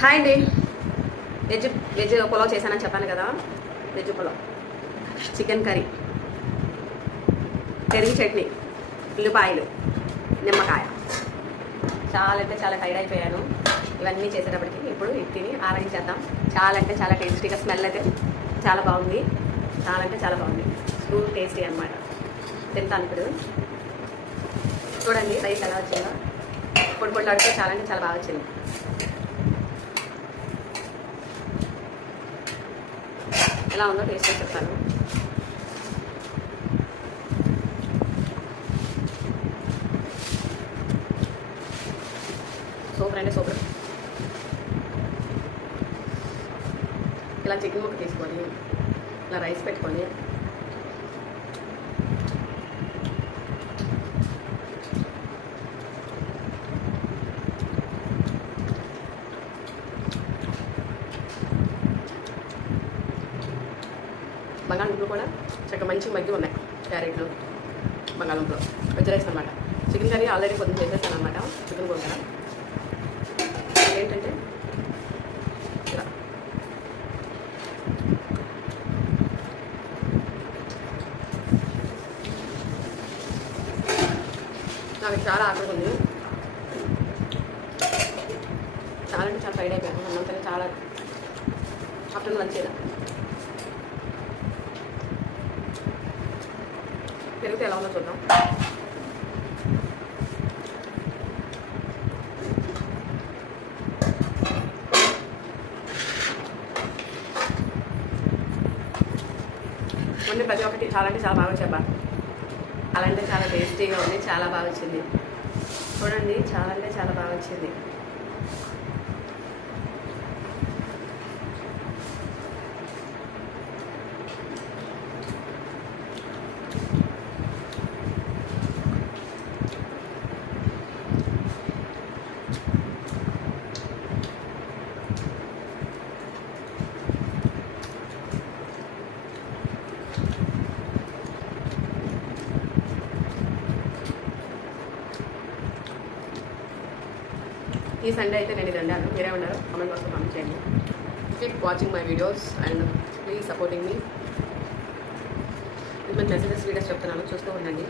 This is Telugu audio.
హాయ్ అండి. వెజ్ పులావ్ చేశానని చెప్పాను కదా. వెజ్ పులావ్, చికెన్ కర్రీ, పెరుగు చట్నీ, ఉల్లిపాయలు, నిమ్మకాయ. చాలా అంటే చాలా టైర్డ్ అయిపోయాను ఇవన్నీ చేసేటప్పటికి. ఇప్పుడు ఇట్టిని ఆరగించేద్దాం. చాలా అంటే చాలా టేస్టీగా, స్మెల్ అయితే చాలా బాగుంది. చాలా అంటే చాలా బాగుంది, స్కూల్ టేస్టీ అనమాట. తింటాను ఇప్పుడు. చూడండి రైస్ ఎలా వచ్చిందో. పొడి పొడిలాడితే చాలా అంటే చాలా బాగా వచ్చింది. ఎలా ఉందో టేస్ట్ చేసి చెప్తాను. సూపర్ అంటే సూపర్. ఇలా చికెన్ ముక్క తీసుకొని ఇలా రైస్ పెట్టుకొని బంగాళదుంపలు కూడా చక్కగా మంచిగా మగ్గి ఉన్నాయి. క్యారెట్లు, బంగాళదుంపలు, వెజ్ రైస్ అనమాట. చికెన్ కర్రీ ఆల్రెడీ కొంచెం చేసేస్తాను అనమాట. చికెన్ కూడా ఏంటంటే ఇలా నాకు చాలా ఆకలి ఉంది. చాలా అంటే చాలా ఫ్రైడ్ అయిపోయాను. అన్నంతనే చాలా ఆఫ్టర్నూన్ వచ్చేదా. పెరుగుతో ఎలా ఉందో చూద్దాం. ముందు ప్రతి ఒక్కటి చాలా అంటే చాలా బాగా చెప్పా. అలా అంటే చాలా టేస్టీగా ఉంది. చాలా బాగా వచ్చింది. చూడండి, చాలా అంటే చాలా బాగా వచ్చింది. ఈ సండే అయితే నేను ఇది వండాను. మీరే ఉన్నారు, కామెంట్ బాక్స్లో కామెంట్ చేయండి. Keep watching my videos and please supporting me. మంచి మెసేజెస్ వీడియోస్ చెప్తున్నాను, చూస్తూ ఉండండి.